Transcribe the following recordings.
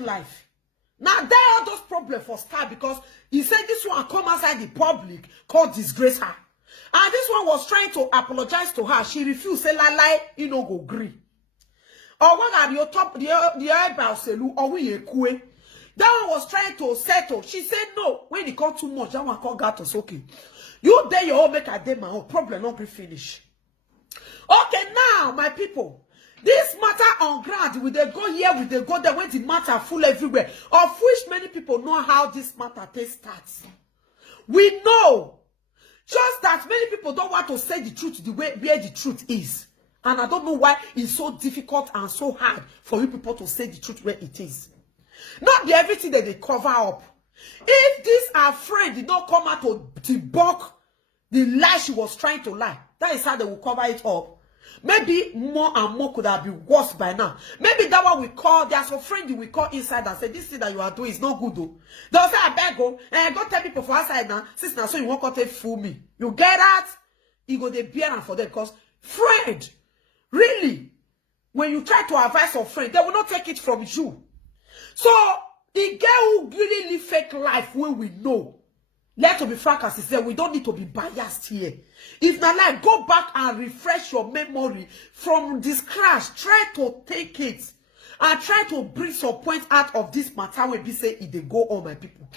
fake life. Now there are those problems for start because he said this one come outside the public called disgrace her. And this one was trying to apologize to her. She refused, say lie, you know, go agree. Or what are your top the eyebrow selu or we ekwe. That one was trying to settle. She said no. When it got too much, that one called God was okay. You there your own make a day my own problem not be finished. Okay, now my people. This matter on ground, will they go here, will they go there, when the matter full everywhere, of which many people know how this matter starts. We know. Just that many people don't want to say the truth the way where the truth is. And I don't know why it's so difficult and so hard for you people to say the truth where it is. Not be everything that they cover up. If this our friend did not come out to debunk the lie she was trying to lie, that is how they will cover it up. Maybe more and more could have been worse by now. Maybe that one we call, there's some friend we call inside and say, this thing that you are doing is not good though. They'll say, I beg go, and go tell people for outside now, since now so you won't to fool me. You get that? You go they bear for them because friend, really, when you try to advise a friend, they will not take it from you. So the girl who really live fake life when we know. Let's be frank as he said, we don't need to be biased here. If not like, go back and refresh your memory from this crash. Try to take it and try to bring some point out of this matter where we say it they go on my people.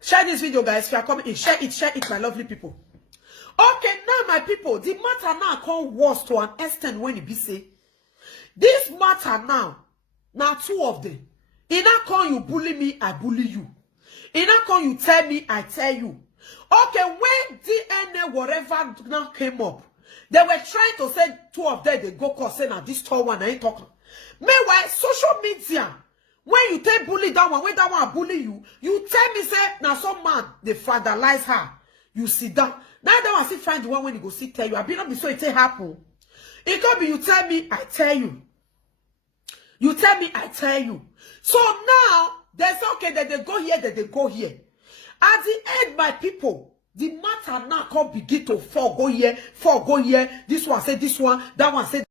Share this video, guys. If you are coming in, share it, my lovely people. Okay, now my people, the matter now come worse to an extent when it be say this matter now two of them. In that call you bully me, I bully you. In that call you tell me, I tell you. Okay, when DNA whatever now came up, they were trying to say two of them they go cause say now this tall one I ain't talking. Meanwhile, social media, when you tell bully that one, when that one bully you, you tell me say now some man they fatherlize her. You sit down. Now that one still find the one when you go see tell you. I be not be so it happen. It could be you tell me, I tell you. You tell me, I tell you. So now, there's okay that they go here, that they go here. At the end, my people, the matter now can begin to fall, go here, fall, go here. This one said this one, that one said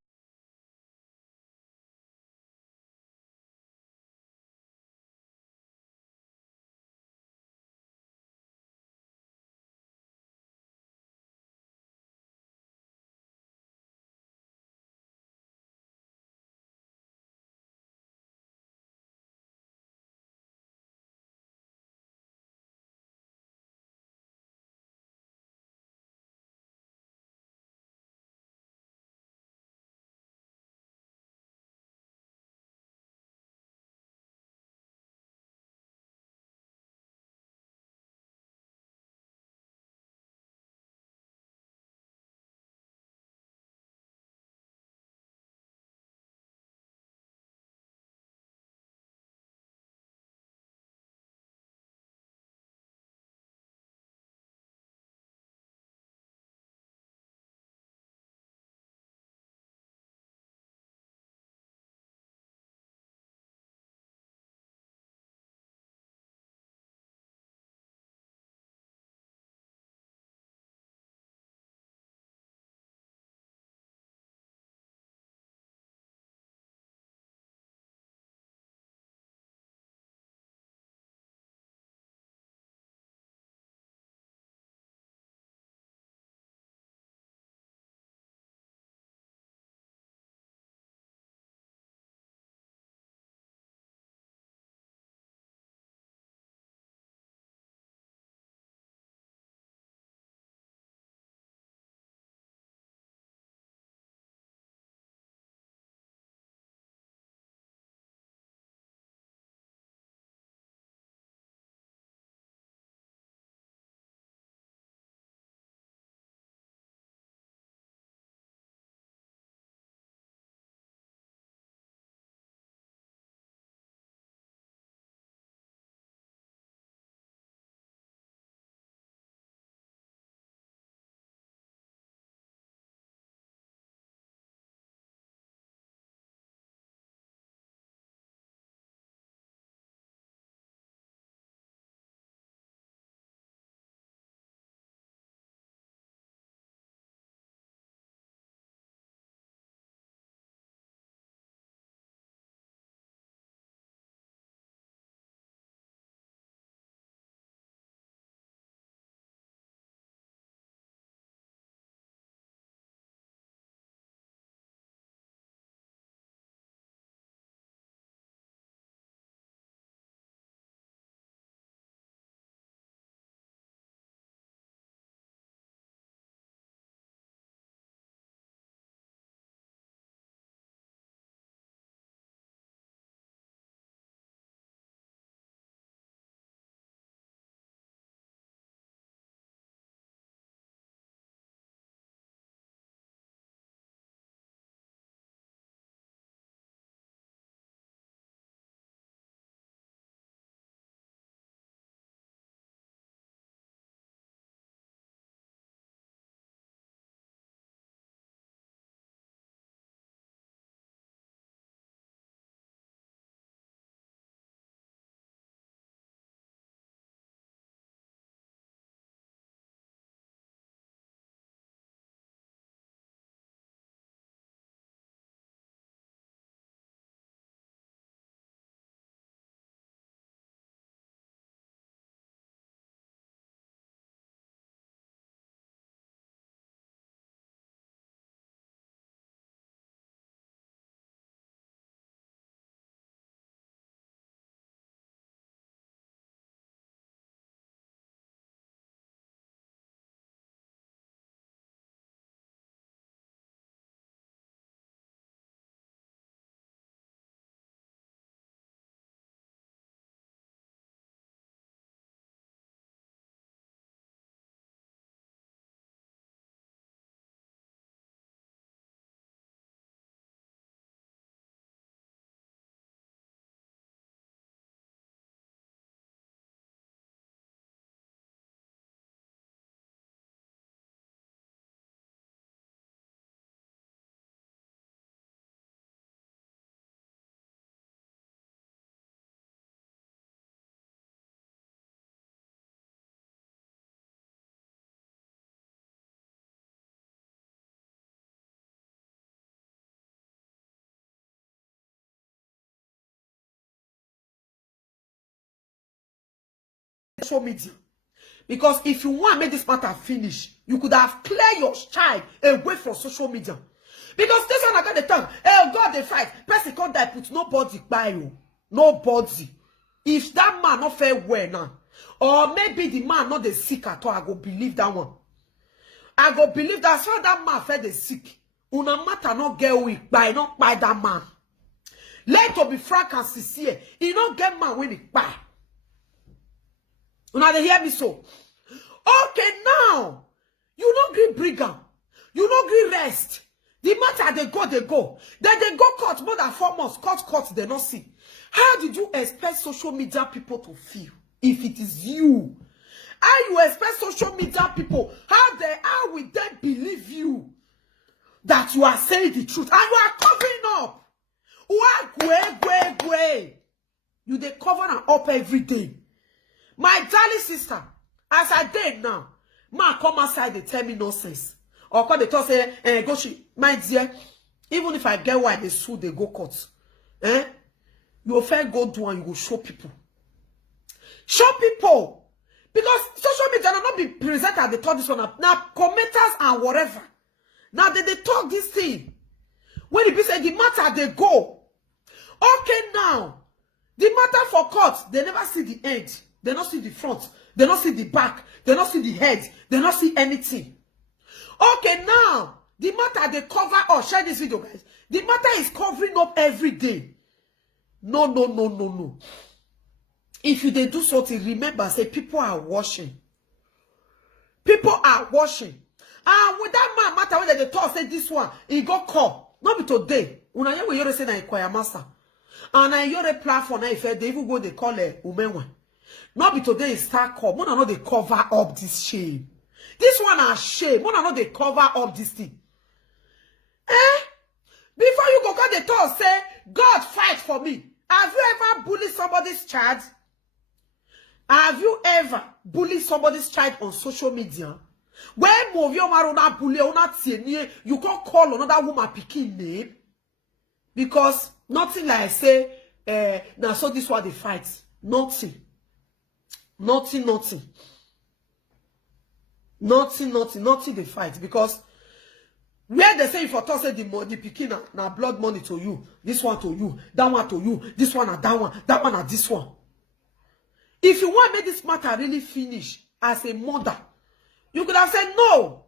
social media. Because if you want to make this matter finish, you could have cleared your child away from social media. Because this one I got the tongue. Oh God, they fight. Person can't die, put nobody by you. Nobody. If that man not fair well now, or maybe the man not the sick at all, I go believe that one. I go believe that so that man fed the sick. Una matter not get weak by not by that man. Let to be frank and sincere. He not get man when he buy. Una they hear me so. Okay, now you not gree brigand. You not gree rest. The matter they go. Then they go court more than 4 months. Court, they not see. How did you expect social media people to feel if it is you? How you expect social media people? How will they believe you that you are saying the truth and you are covering up? You they cover up every day. My darling sister, as I did now, ma come outside they tell me nonsense. Or call they talk say, go she, my dear, even if I get why they sue, they go court. You will fair go do and you will show people. Show people. Because social media will not be presented, they talk this one up. Now, commenters and whatever. Now, they talk this thing. When it be said, the matter, they go. Okay, now, the matter for court, they never see the end. They not see the front. They not see the back. They not see the head. They not see anything. Okay, now, the matter, they cover up. Share this video, guys. The matter is covering up every day. No. If you they do something, remember, say, people are watching. People are watching. And with that man matter, when they talk, say, this one, he got caught. Not be today. Una ye we yore say na choir master. And I yore platform, if they even go, they call it Umenwe. Not be today, is start call. Mona know they cover up this shame. This one are shame. Mona know they cover up this thing. Before you go, they talk, say, God fight for me. Have you ever bullied somebody's child? Have you ever bullied somebody's child on social media? When move your maruna bully or not you can't call another woman picking name. Because nothing like say, now so this what they fight. Nothing they fight. Because where they say if I talk say the picking now blood money to you, this one to you, that one to you, this one and that one and this one. If you want to make this matter really finish as a mother, you could have said no.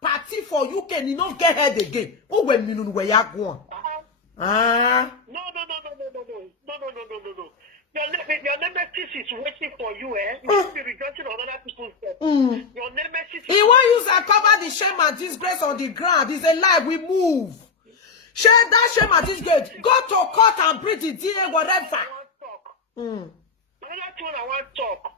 party for UK and you not get head again. Oh, when you know where you go on. No. Your nemesis is waiting for you, eh? You should be rejoicing on other people's death. Your nemesis He won't use and cover the shame and disgrace on the ground. It's a lie. We move. Share that shame and disgrace. Go to court and bring the DNA, whatever. Another thing I want to talk.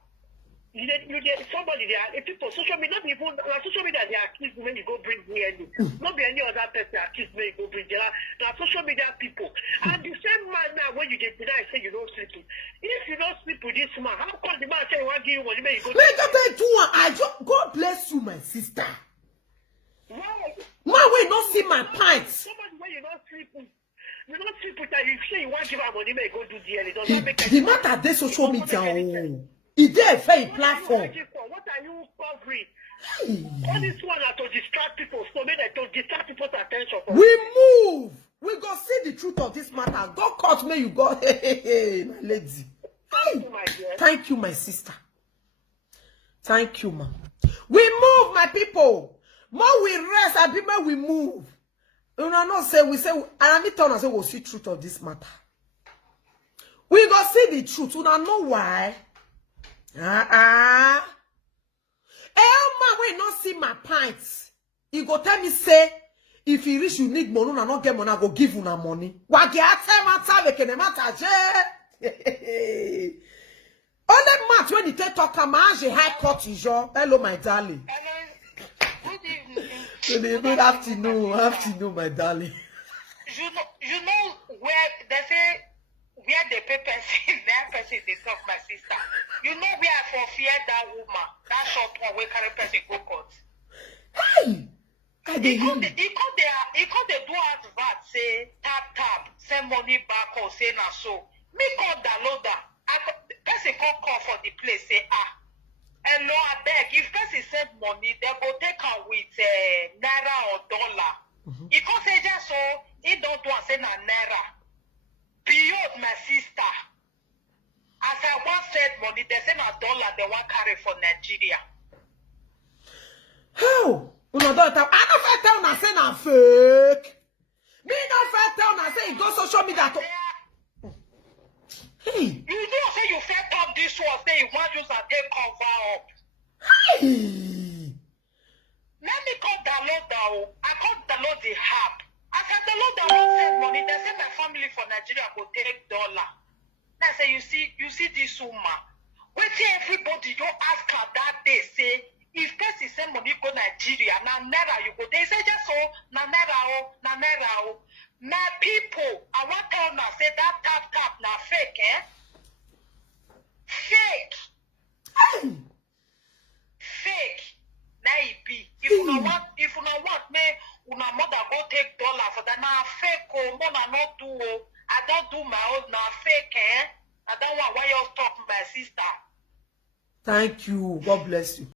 You get somebody there, if people social media, not even social media, they accuse me when you go bring me any. Not be any other person accuse me, you go bring there. Now social media people. And the same man now when you get I say you don't sleep. If you don't sleep with this man, how come the man say you want to give you money when you go? God bless you, my sister. Why? Man, we not see my pints. Somebody when you don't sleep with. You don't sleep with that. You say you want to give her money when you go do DNA. Does that make the matter they social media. Is there a fair platform? What are you covering? All this one are to distract people, so maybe to distract people's attention. We move. We go see the truth of this matter. Go court me, you go. Hey, my lady. Thank you, my sister. Thank you, ma. We move, my people. More we rest, and people we move. You know, not say we say, and I need to say we'll see truth of this matter. We go see the truth. You don't know why. Man, we not see my pints. He go tell me say, if he reach you need money, and not get money, I go give you na money. What get only match when you take talk high court is your hello, my darling. Good evening. Good afternoon, my darling. You know where they say where the person that person is not my sister. You know where for fear that woman, that short one where carry person go court. Hey, he could do advert say tap send money back or say na so. Me call downloader. Person call for the place say hello, I beg. If person send money, they go take her with naira or dollar. He can't say just so he don't want say na naira. Beyond my sister. As I once said money, they say na dollar they want carry for Nigeria. How? I don't tell na say na fake. Me don't tell na say it go social media to. Hey. You know say you set up this one, say you want use and take cover up. Hey. Let me call download now. I can't download the app. As I download the app, send money, they say my family for Nigeria go take dollar. I say you see this woman. Wait till everybody you ask her that day say if person send money go Nigeria, na naira you go. They say just so na naira o. My people, I want to tell now say that tap na fake, eh? Fake. Fake. Na it be. If you want me, una mother go take dollar for that. Na fake o. Mona not do o. I don't do my own. Na fake, eh? I don't want why you talk my sister. Thank you. God bless you.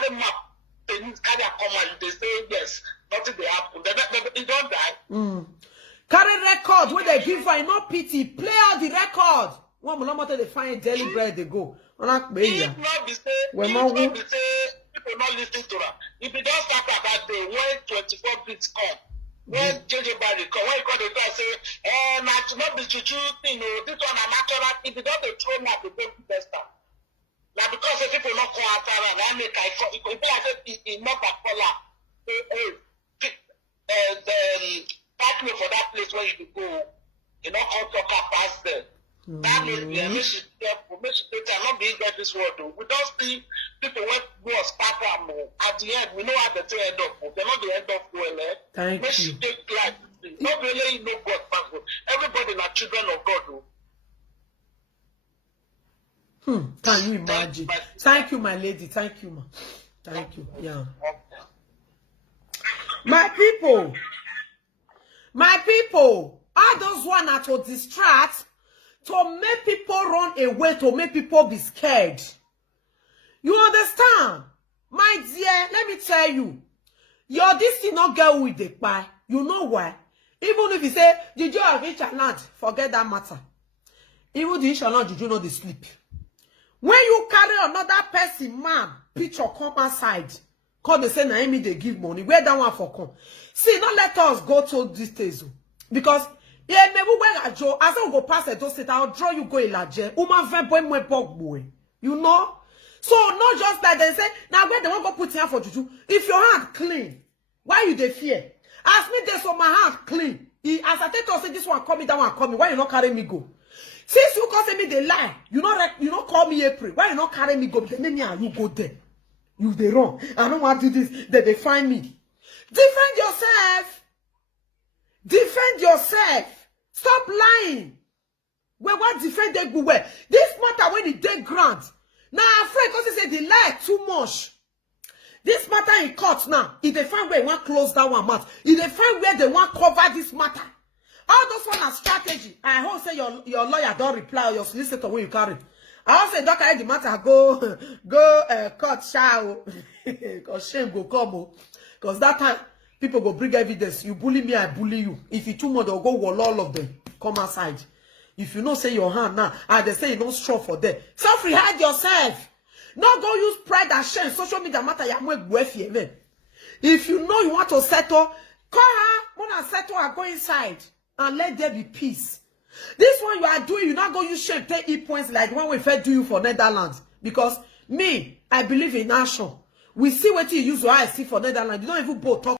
carry map, they carry a command, they say yes, nothing they happen. They don't die. Carry record when they give her no pity. Play out the record. One more they find daily bread they go. If not be say, people not listening to her. If you don't start at that day when 24 bits come, when JJ Barry come, when you call the guy say, not be juju, you know, this one a natural. If you don't throw me at the game tester. Now because the people not come after her, I make I if I say not that color, pack me for that place where you go, you know, come talk her past them. That means make she careful, make she take time, not be get this word though. We don't see people when go and start them. At the end, we know how the thing end up. They're not the end up well, eh? Thank make you. She take life. Not really know God, but everybody are children of God though. Can you imagine? Thank you, my lady. Thank you, ma. Thank you. Yeah. My people, all those one are to distract, to make people run away, to make people be scared. You understand? My dear, let me tell you, your this thing not go with the pie. You know why? Even if you say, did you have each land? Forget that matter. Even the each land, did you know the sleep? When you carry another person, man, picture come outside. Cause they say, Naomi, they give money. Where that one for come? See, not let us go to this stage. Because, yeah, maybe when I draw, as I go past those state, I'll draw you go ilaje. You know? So, not just like they say, now where they want to put here for juju. If your hand clean, why you they fear? Ask me this on my hand clean. As I tell you, say this one coming, that one coming. Why you not carry me go? Since you call me the lie, you not call me April. Why you not carry me go? Then me and you go there. You they wrong. I don't want to do this. Then they find me. Defend yourself. Defend yourself. Stop lying. Well, what defend they go where? This matter when it dey grant. Now afraid because they say they lie too much. This matter in court now. If they find where they want close that one mouth. If they find where they want cover this matter. All those one are strategy. I hope say your lawyer don't reply or your solicitor when you carry. I also say don't carry the matter. Go court shall. Because shame go come. Because that time people go bring evidence. You bully me, I bully you. If you too much, they'll go wall all of them. Come outside. If you know say your hand now, and they say you not strong for them. Self-rehide yourself. Not go use pride and shame. Social media matter. If you know you want to settle, call her. When I settle, I go inside. And let there be peace. This one you are doing, you not go use shame, take e-points like the one we fed do you for Netherlands. Because me, I believe in action. We see what you use your eyes see for Netherlands. You don't even both talk.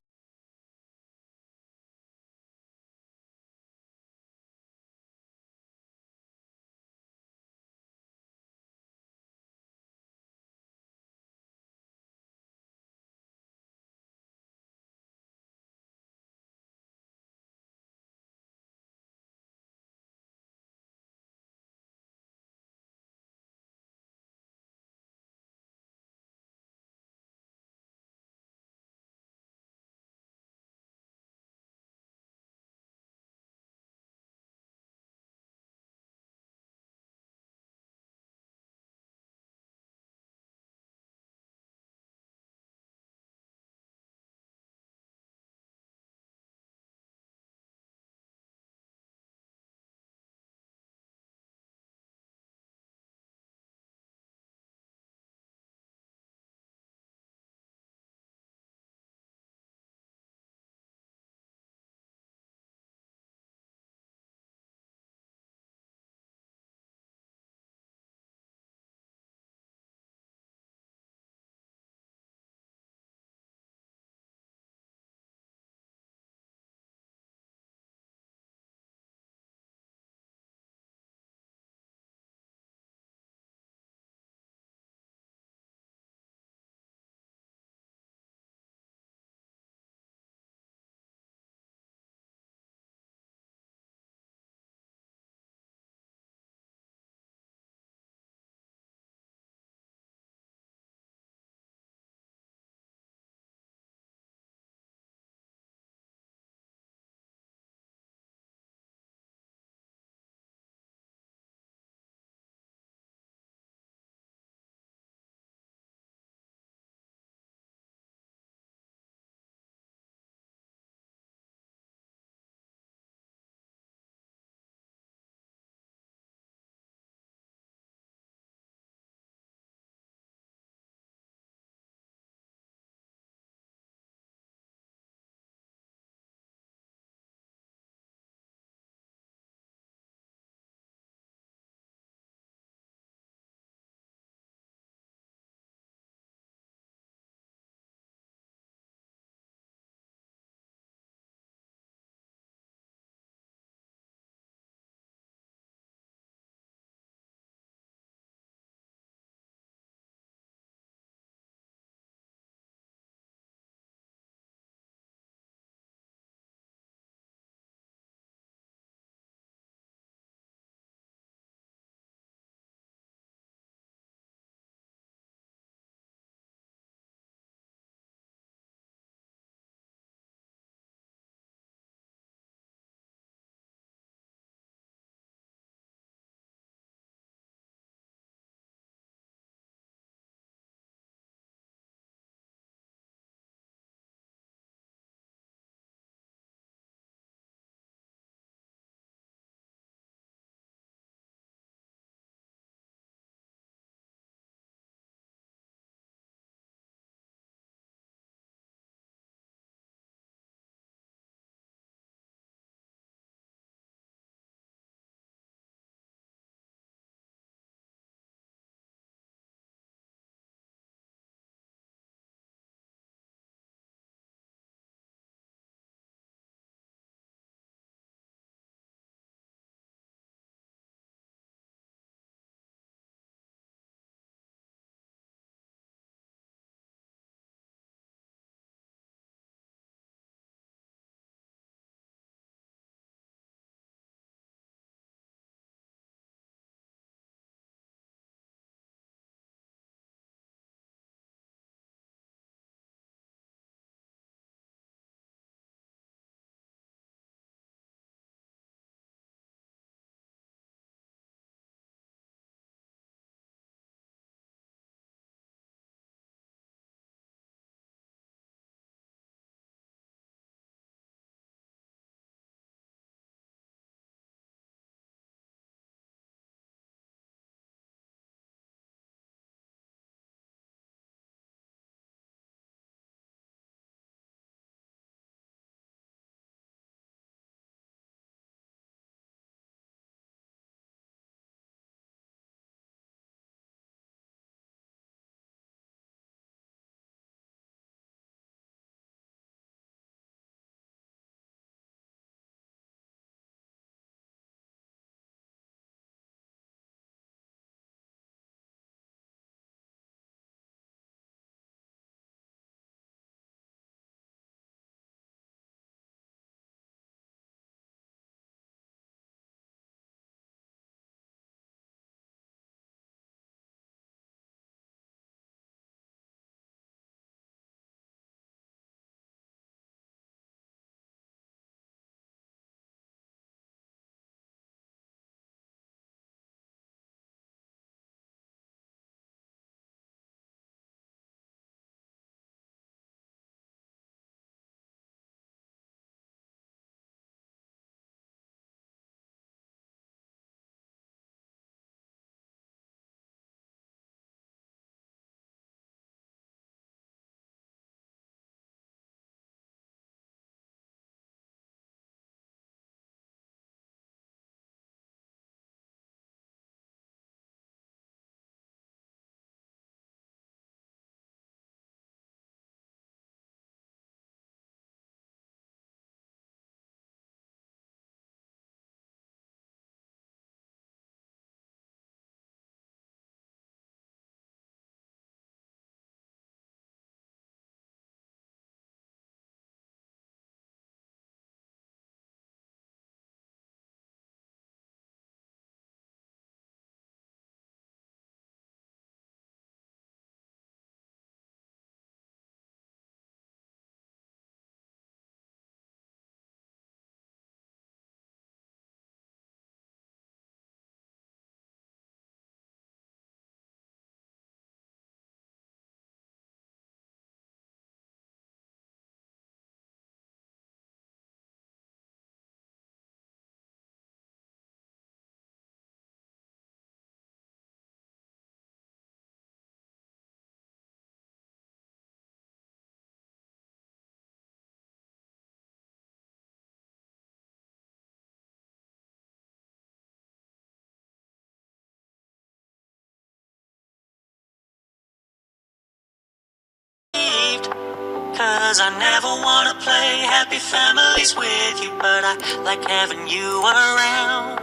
'Cause I never wanna play happy families with you, but I like having you around.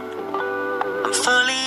I'm fully